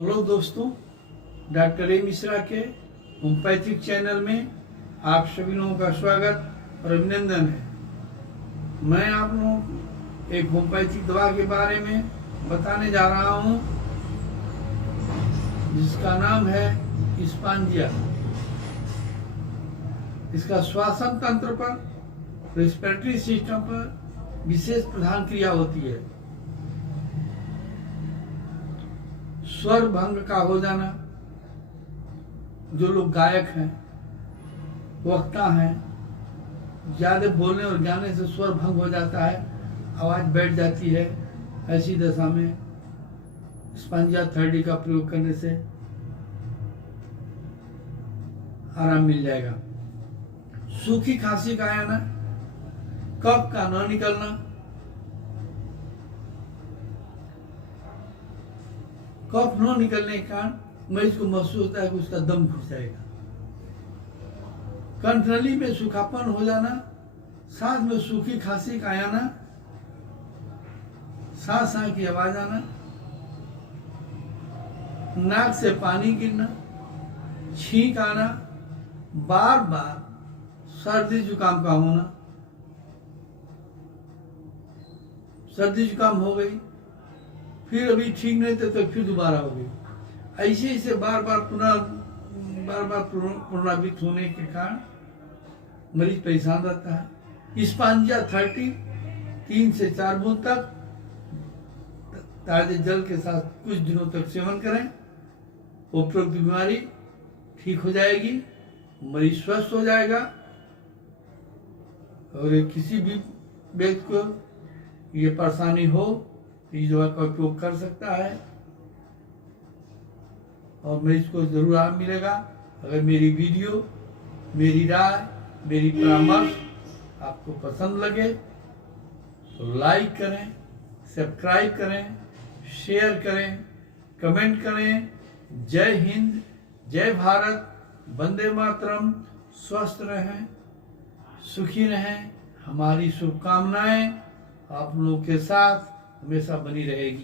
Hello दोस्तों, doctor A Mishra के homeopathic channel में आप सभी लोगों का स्वागत और अभिनंदन है। मैं आप लोगों को एक होम्योपैथिक दवा के बारे में बताने जा रहा हूं, जिसका नाम है स्पांजिया। इसका श्वसन तंत्र पर, रेस्पिरेटरी सिस्टम पर विशेष प्रधान क्रिया होती है। स्वर भंग का हो जाना, जो लोग गायक हैं, वक्ता हैं, ज्यादा बोलने और गाने से स्वर भंग हो जाता है, आवाज बैठ जाती है, ऐसी दशा में स्पांजिया 30 का प्रयोग करने से आराम मिल जाएगा। सूखी खांसी का आना, कफ का न निकलना, कफ न निकलने के कारण मरीज को महसूस होता है कि उसका दम घुट जाएगा। कंठनली में सूखापन हो जाना, सांस में सूखी खांसी का आना, सांस की आवाज आना, नाक से पानी गिरना, छींक आना, बार बार सर्दी जुकाम का होना, सर्दी जुकाम हो गई, फिर अभी ठीक नहीं थे तो फिर दोबारा हो गई, ऐसे बार बार पुनरावृत्त होने के कारण मरीज परेशान रहता है। स्पांजिया 30 3 से 4 बूंद तक ताजे जल के साथ कुछ दिनों तक सेवन करें, उपरोक्त बीमारी ठीक हो जाएगी, मरीज स्वस्थ हो जाएगा और किसी भी व्यक्ति को ये परेशानी हो इस दवा का उपयोग कर सकता है और मरीज को जरूर आराम मिलेगा। अगर मेरी वीडियो, मेरी राय, मेरी परामर्श आपको पसंद लगे तो लाइक करें, सब्सक्राइब करें, शेयर करें, कमेंट करें। जय हिंद, जय भारत, वंदे मातरम। स्वस्थ रहें, सुखी रहें। हमारी शुभकामनाएं आप लोगों के साथ हमेशा बनी रहेगी।